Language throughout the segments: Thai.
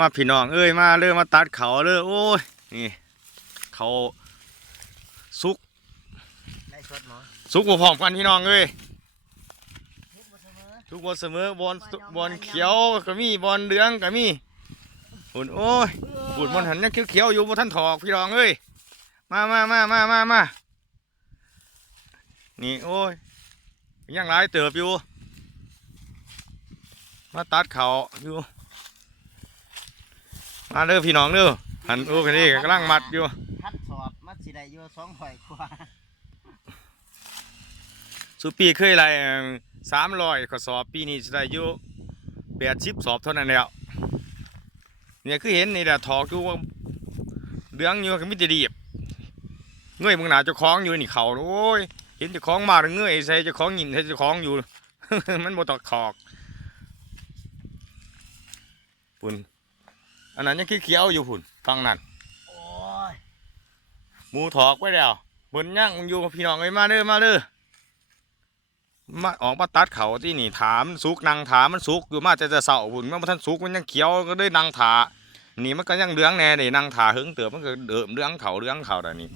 มาพี่น้องเอ้ยมาเริ่มมาตัดเขาเลยโอ้ยนี่เขาสุกได้สดหมอสุกบ่พร้อมกันพี่น้องเอ้ยทุกบ่เสมอทุกบอลเสมอบอลเขียวก็มีบอลเหลืองก็มีฝุ่นโอ้ยฝุ่นบอลหันยังเขียวอยู่บนท่านถอกพี่น้องเอ้ยมานี่โอ้ยยังหลายเติบอยู่มาตัดเขาอยู่มาเด้อพี่น้องเด้อหันโอ้คันนี้กำลังมัดอยู่ทัดสอบมัดสิได้อยู่200กว่าสุปีเคยไร300ข้อสอบปีนี้จะได้อยู่80สอบเท่านั้นแล้วเนี่ยคือเห็นนี่แหละถอกอยู่เหลืองอยู่ก็มิตรดีบเงยมึงหนาเจ้าของอยู่นี่เขาโอ้ยเห็นเจ้าของมาเงยใส่เจ้าของหยินใส่เจ้าของอยู่ มันบ่ตอกถอกฝุ่นอันนั้นยังเขียวอยู่ฝุ่นฟังนั่นโอ้ยหมูถอกไว้แล้วบนย่างอยู่พี่น้องเลยมาเด้อมาออกมาตัดเขาที่นี่ถามสุกนางถามมันสุกอยู่มาจะเสาฝุ่นเมื่อท่านสุกมันยังเขียวก็ได้นางถานี่มันก็ยังเหลืองแน่นี่นางถาหึงเติบมันก็เดิมเหลืองเขาแต่นี่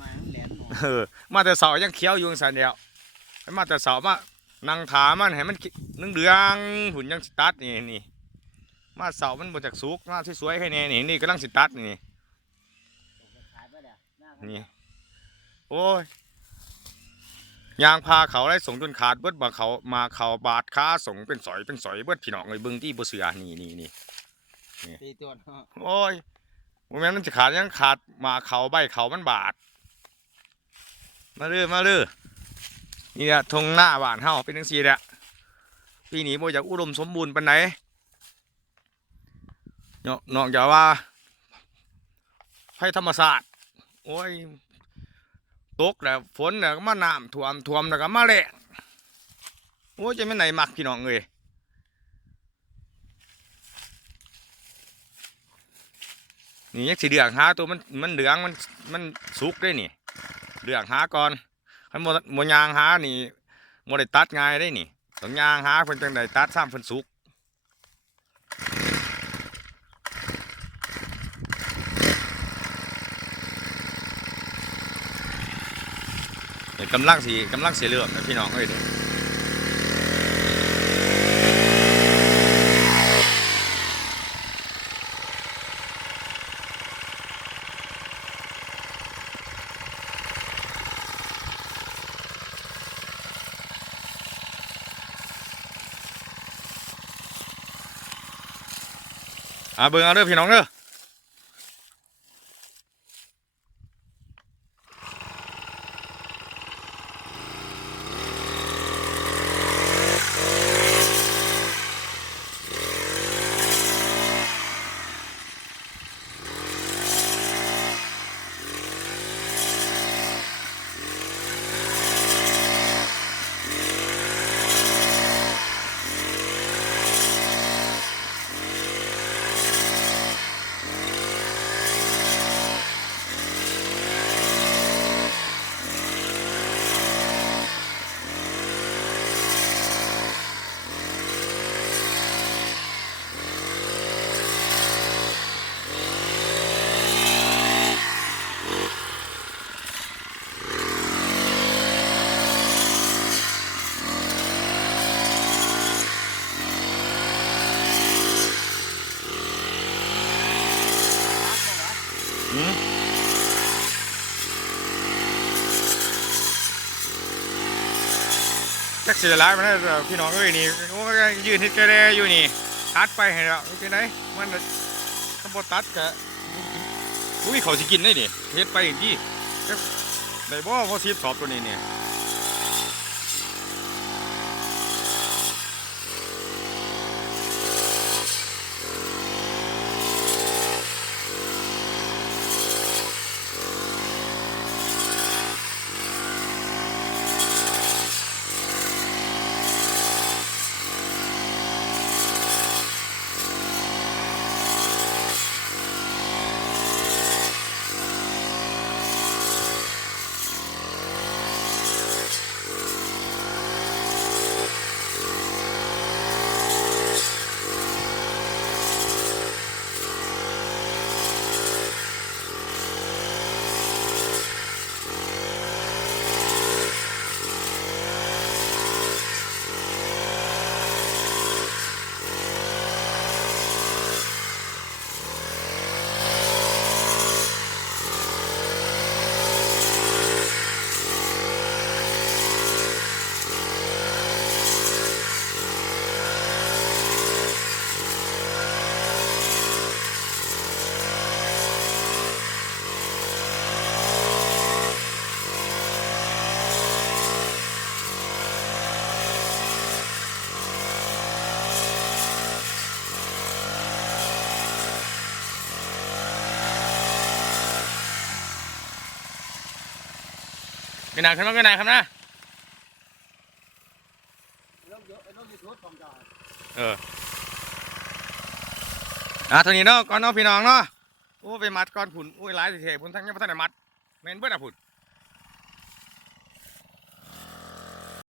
มาแต่เสายังเขียวอยู่สันเดียวมาแต่เสามานางถามันให้มันเหลืองฝุ่นยังสิตัดนี่มาเสามันบนจากสุกมาที่สวยให้แน่นี่กำลังสิตัดนี่โอ้ยยางพาเขาได้ส่งจนขาดเบิดมาเขาบาดขาส่งเป็นสอยเบิดพี่น้องเลยเบิ้งที่บ่เสือนี่ตีตัวโอ้ยโมเมนต์มันจะขาดยังขาดมาเขาใบเขามันบาดมาเรื่อนี่แหละทงหน้าบ้านเฮาเป็นจังซี่แหละปีนี้บ่อยากอุดมสมบูรณ์ปานไหนนอกจากว่าภัยธรรมศาสตร์โอ้ยตกแล้วฝนแล้วก็มาน้ำท่วมแล้วก็มาแล้งโอ้ยจะไม่ไหนมักพี่น้องเลยนี่ยังสีเดืองหาตัวมันเหลืองมันสุกได้นี่เดืองหาก่อนคันโมยางหานี่โมได้ตัดง่ายได้นี่ต้องยางหาเพิ่นจังได้ตัดซ้ำเพิ่นสุกกำลังสีเหลืองนะพี่น้องเอ้ยเดี๋ยวเบิ่งเอาเด้อพี่น้องเด้อจักเสียร้ายมันนะพี่น้องเอ้ยนี่โอ้ยยืนที่แกแดอยู่นี่ตัดไปให้แล้วเป็นไงมันถ้าบ่ตัดกะอุ้ยเขาสิกินได้นี่เฮ็ดไปอีกทีได้บ่พอซีดสอบตัวนี้เนี่ย กันนาขึ้นมากันนาครับนะ ต้องยูทูบของจอย เท่านี้เนาะก่อนเนาะพี่น้องเนาะโอ้ไปมัดก่อนผุนโอ้ยหลายสิเทผุนทั้งยังบ่ทันได้มัดแม่นเบิดอ่ะผุน